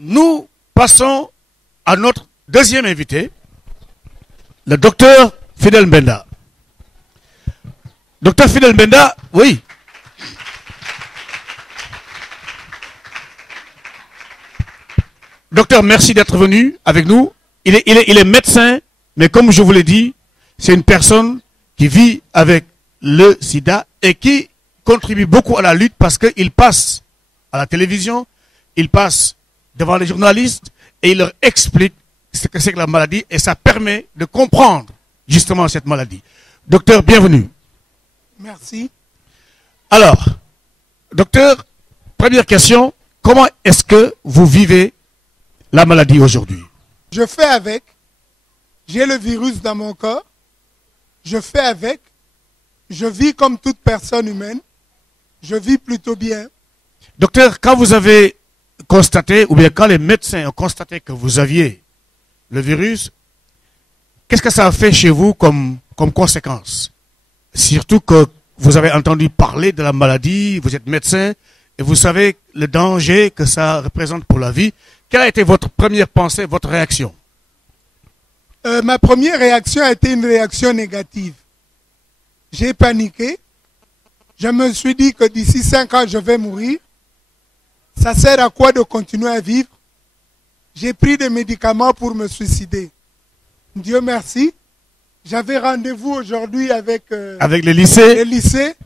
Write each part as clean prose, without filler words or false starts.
nous passons à notre deuxième invité, le docteur Fidel Mbenda. Docteur Fidel Mbenda, oui. Docteur, merci d'être venu avec nous. Il est médecin, mais comme je vous l'ai dit, c'est une personne qui vit avec le sida et qui contribue beaucoup à la lutte parce qu'il passe à la télévision, il passe devant les journalistes et il leur explique ce que c'est que la maladie et ça permet de comprendre justement cette maladie. Docteur, bienvenue. Merci. Alors, docteur, première question, comment est-ce que vous vivez la maladie aujourd'hui? Je fais avec. J'ai le virus dans mon corps. Je fais avec. Je vis comme toute personne humaine. Je vis plutôt bien. Docteur, quand vous avez constaté, ou bien quand les médecins ont constaté que vous aviez le virus, qu'est-ce que ça a fait chez vous comme conséquence? Surtout que vous avez entendu parler de la maladie, vous êtes médecin, et vous savez le danger que ça représente pour la vie. Quelle a été votre première pensée, votre réaction? Ma première réaction a été une réaction négative. J'ai paniqué. Je me suis dit que d'ici 5 ans, je vais mourir. Ça sert à quoi de continuer à vivre? J'ai pris des médicaments pour me suicider. Dieu merci. J'avais rendez-vous aujourd'hui avec le lycée.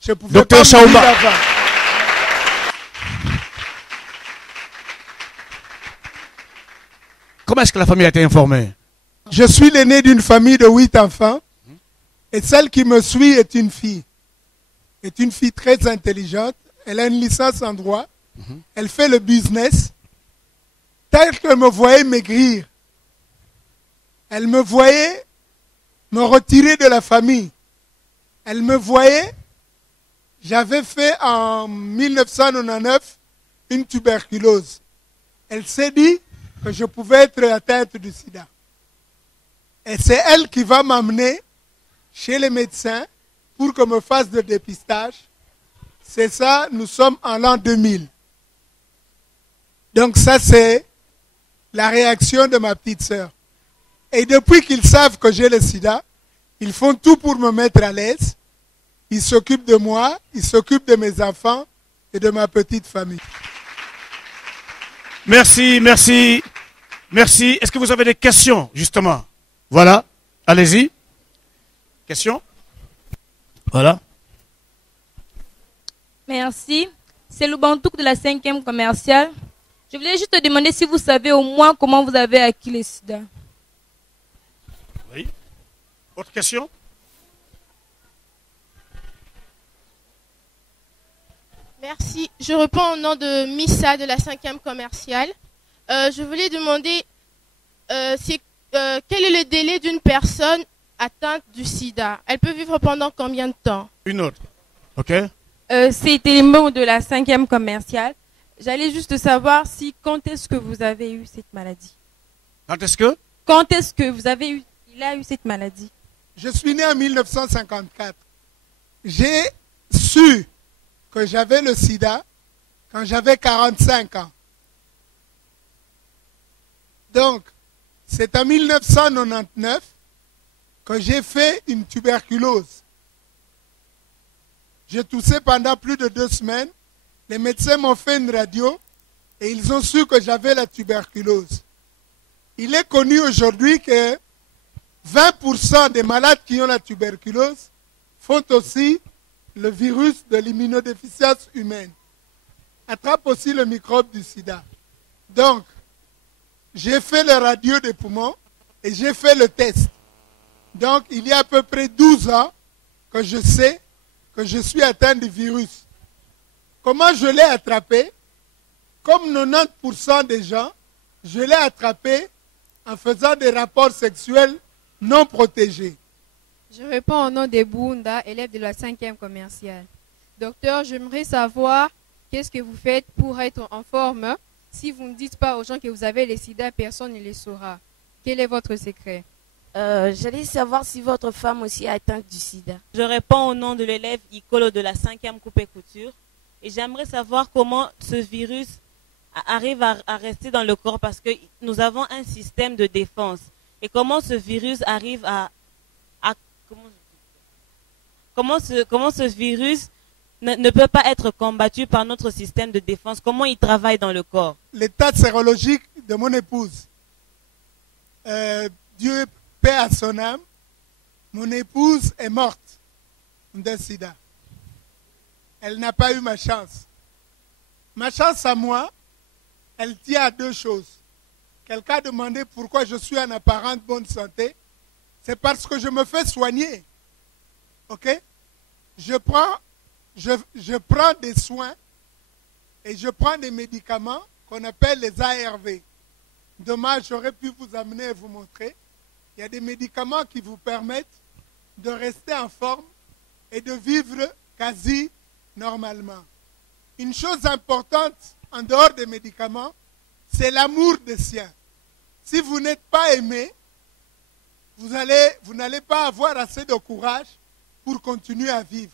Je pouvais Docteur pas mourir Chaouba. avant. Comment est-ce que la famille a été informée? Je suis l'aîné d'une famille de 8 enfants. Et celle qui me suit est une fille. Est une fille très intelligente. Elle a une licence en droit. Elle fait le business. Telle qu'elle me voyait maigrir. Elle me voyait me retirer de la famille. Elle me voyait. J'avais fait en 1999 une tuberculose. Elle s'est dit que je pouvais être atteinte du sida. Et c'est elle qui va m'amener chez les médecins pour que me fasse de dépistage. C'est ça, nous sommes en l'an 2000. Donc ça, c'est la réaction de ma petite sœur. Et depuis qu'ils savent que j'ai le sida, ils font tout pour me mettre à l'aise. Ils s'occupent de moi, ils s'occupent de mes enfants et de ma petite famille. Merci, merci, merci. Est-ce que vous avez des questions, justement? Voilà, allez-y. Question? Voilà. Merci. C'est le Bantouk de la 5e commerciale. Je voulais juste te demander si vous savez au moins comment vous avez acquis le sida. Oui. Autre question? Merci. Je réponds au nom de Missa de la 5e commerciale. Je voulais demander quel est le délai d'une personne atteinte du sida? Elle peut vivre pendant combien de temps? Une autre. OK. C'était les mots de la 5e commerciale. J'allais juste savoir si quand est-ce que vous avez eu cette maladie? Quand est-ce que? Quand est-ce que vous avez eu, il a eu cette maladie? Je suis né en 1954. J'ai su que j'avais le sida quand j'avais 45 ans. Donc, c'est en 1999 que j'ai fait une tuberculose. J'ai toussé pendant plus de 2 semaines. Les médecins m'ont fait une radio et ils ont su que j'avais la tuberculose. Il est connu aujourd'hui que 20% des malades qui ont la tuberculose font aussi le virus de l'immunodéficience humaine. Attrape aussi le microbe du sida. Donc, j'ai fait le radio des poumons et j'ai fait le test. Donc, il y a à peu près 12 ans que je sais que je suis atteint du virus. Comment je l'ai attrapé? Comme 90% des gens, je l'ai attrapé en faisant des rapports sexuels non protégés. Je réponds au nom de Bounda, élève de la 5e commerciale. Docteur, j'aimerais savoir qu'est-ce que vous faites pour être en forme. Si vous ne dites pas aux gens que vous avez le sida, personne ne le saura. Quel est votre secret? J'allais savoir si votre femme aussi est atteinte du sida. Je réponds au nom de l'élève Icolo de la 5e coupe et couture. Et j'aimerais savoir comment ce virus arrive à rester dans le corps parce que nous avons un système de défense. Et comment ce virus arrive comment ce virus ne peut pas être combattu par notre système de défense? Comment il travaille dans le corps? L'état sérologique de mon épouse. Dieu paie à son âme. Mon épouse est morte d'un sida. Elle n'a pas eu ma chance. Ma chance à moi, elle tient à deux choses. Quelqu'un a demandé pourquoi je suis en apparente bonne santé. C'est parce que je me fais soigner. Ok? Je prends des soins et je prends des médicaments qu'on appelle les ARV. Demain, j'aurais pu vous amener et vous montrer. Il y a des médicaments qui vous permettent de rester en forme et de vivre quasi normalement. Une chose importante en dehors des médicaments, c'est l'amour des siens. Si vous n'êtes pas aimé, vous n'allez pas avoir assez de courage pour continuer à vivre.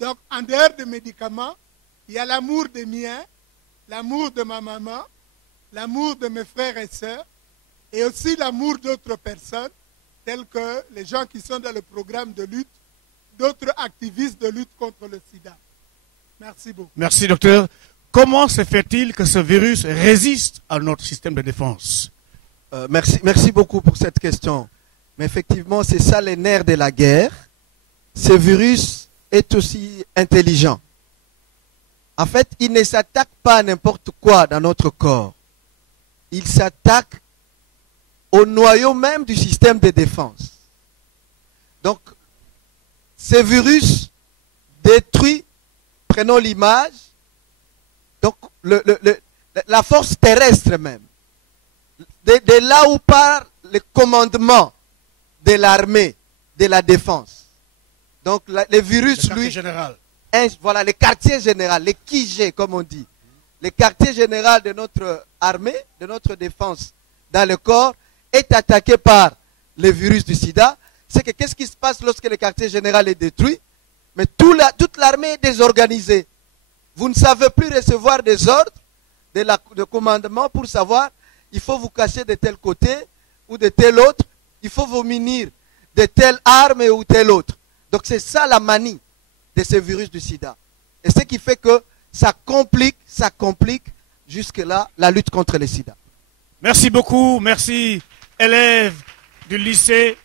Donc, en dehors des médicaments, il y a l'amour des miens, l'amour de ma maman, l'amour de mes frères et sœurs, et aussi l'amour d'autres personnes, telles que les gens qui sont dans le programme de lutte, d'autres activistes de lutte contre le sida. Merci beaucoup. Merci, docteur. Comment se fait-il que ce virus résiste à notre système de défense? Merci beaucoup pour cette question. Mais effectivement, c'est ça les nerfs de la guerre. Ce virus est aussi intelligent. En fait, il ne s'attaque pas à n'importe quoi dans notre corps. Il s'attaque au noyau même du système de défense. Donc, ce virus détruit, prenons l'image, donc la force terrestre même. De là où part le commandement de l'armée, de la défense. Donc, le virus, lui, général. Voilà, le quartier général, le QG, comme on dit. Le quartier général de notre armée, de notre défense dans le corps, est attaqué par le virus du sida. C'est que qu'est-ce qui se passe lorsque le quartier général est détruit? Mais toute l'armée est désorganisée. Vous ne savez plus recevoir des ordres de commandement pour savoir il faut vous cacher de tel côté ou de tel autre, il faut vous munir de telle arme ou telle autre. Donc c'est ça la manie de ce virus du sida. Et ce qui fait que ça complique jusque-là la lutte contre le sida. Merci beaucoup, merci élèves du lycée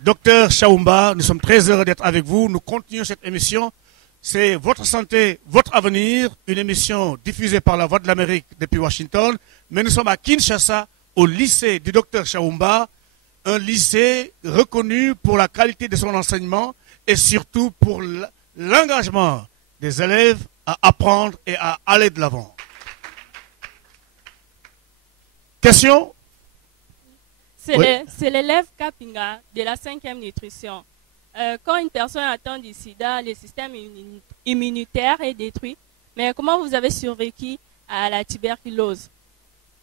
Dr Chaoumba. Nous sommes très heureux d'être avec vous. Nous continuons cette émission. C'est Votre santé, votre avenir, une émission diffusée par la Voix de l'Amérique depuis Washington. Mais nous sommes à Kinshasa, au lycée du Dr Chaoumba, un lycée reconnu pour la qualité de son enseignement et surtout pour l'engagement des élèves à apprendre et à aller de l'avant. Question? C'est l'élève Kapinga de la 5e nutrition. Quand une personne atteint du sida, le système immunitaire est détruit. Mais comment vous avez survécu à la tuberculose?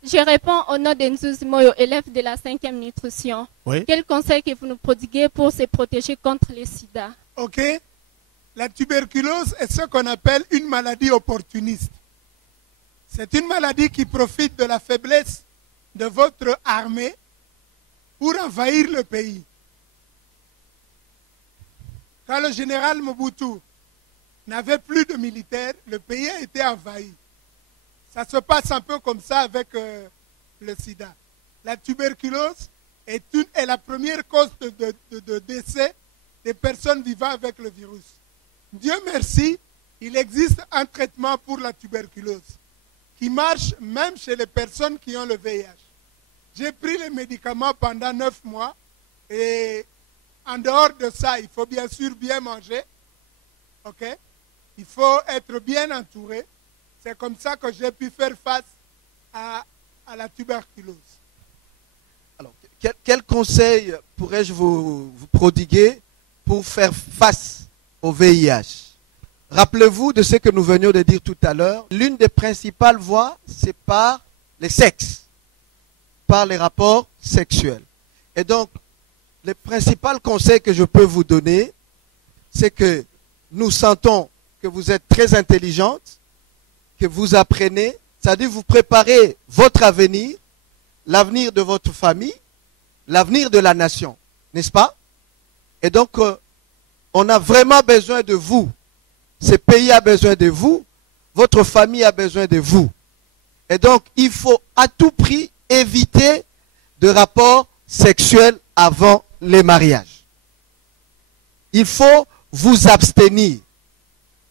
Je réponds au nom de Nzuzi Moyo, élève de la 5e nutrition. Oui. Quel conseil que vous nous prodiguez pour se protéger contre le sida? Ok. La tuberculose est ce qu'on appelle une maladie opportuniste. C'est une maladie qui profite de la faiblesse de votre armée pour envahir le pays. Quand le général Mobutu n'avait plus de militaires, le pays a été envahi. Ça se passe un peu comme ça avec le sida. La tuberculose est la première cause de décès des personnes vivant avec le virus. Dieu merci, il existe un traitement pour la tuberculose qui marche même chez les personnes qui ont le VIH. J'ai pris les médicaments pendant 9 mois et en dehors de ça, il faut bien sûr bien manger. Ok? Il faut être bien entouré. C'est comme ça que j'ai pu faire face à la tuberculose. Alors, quel conseil pourrais-je vous prodiguer pour faire face au VIH? Rappelez-vous de ce que nous venions de dire tout à l'heure. L'une des principales voies, c'est par le sexe, par les rapports sexuels. Et donc, le principal conseil que je peux vous donner, c'est que nous sentons que vous êtes très intelligente, que vous apprenez, C'est-à-dire vous préparez votre avenir, l'avenir de votre famille, l'avenir de la nation, n'est-ce pas? Et donc, on a vraiment besoin de vous. Ce pays a besoin de vous, votre famille a besoin de vous. Et donc, il faut à tout prix éviter de rapports sexuels avant les mariages. Il faut vous abstenir.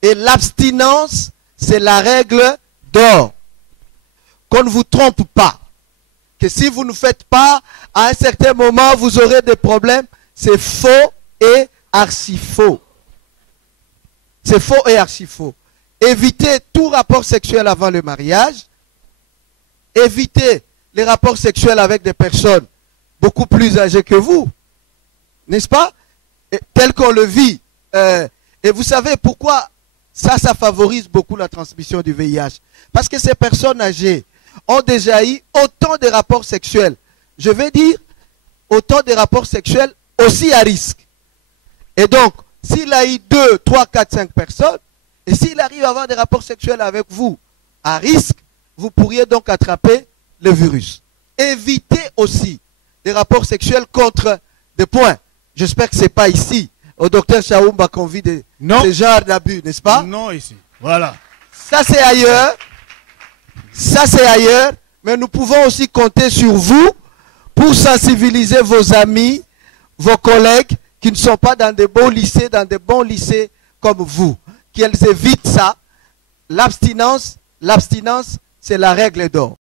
Et l'abstinence, c'est la règle d'or. Qu'on ne vous trompe pas. Que si vous ne faites pas, à un certain moment, vous aurez des problèmes. C'est faux et archi faux. C'est faux et archi faux. Évitez tout rapport sexuel avant le mariage. Évitez les rapports sexuels avec des personnes beaucoup plus âgées que vous. N'est-ce pas? Tel qu'on le vit. Et vous savez pourquoi ça favorise beaucoup la transmission du VIH? Parce que ces personnes âgées ont déjà eu autant de rapports sexuels. Je vais dire, autant de rapports sexuels aussi à risque. Et donc, s'il a eu 2, 3, 4, 5 personnes, et s'il arrive à avoir des rapports sexuels avec vous à risque, vous pourriez donc attraper le virus. Évitez aussi des rapports sexuels contre des points. J'espère que ce n'est pas ici, au docteur Chaoumba, qu'on vit ce genre d'abus, n'est-ce pas? Non, ici. Voilà. Ça, c'est ailleurs. Ça, c'est ailleurs. Mais nous pouvons aussi compter sur vous pour sensibiliser vos amis, vos collègues qui ne sont pas dans des bons lycées comme vous. Qu'elles évitent ça. L'abstinence, c'est la règle d'or.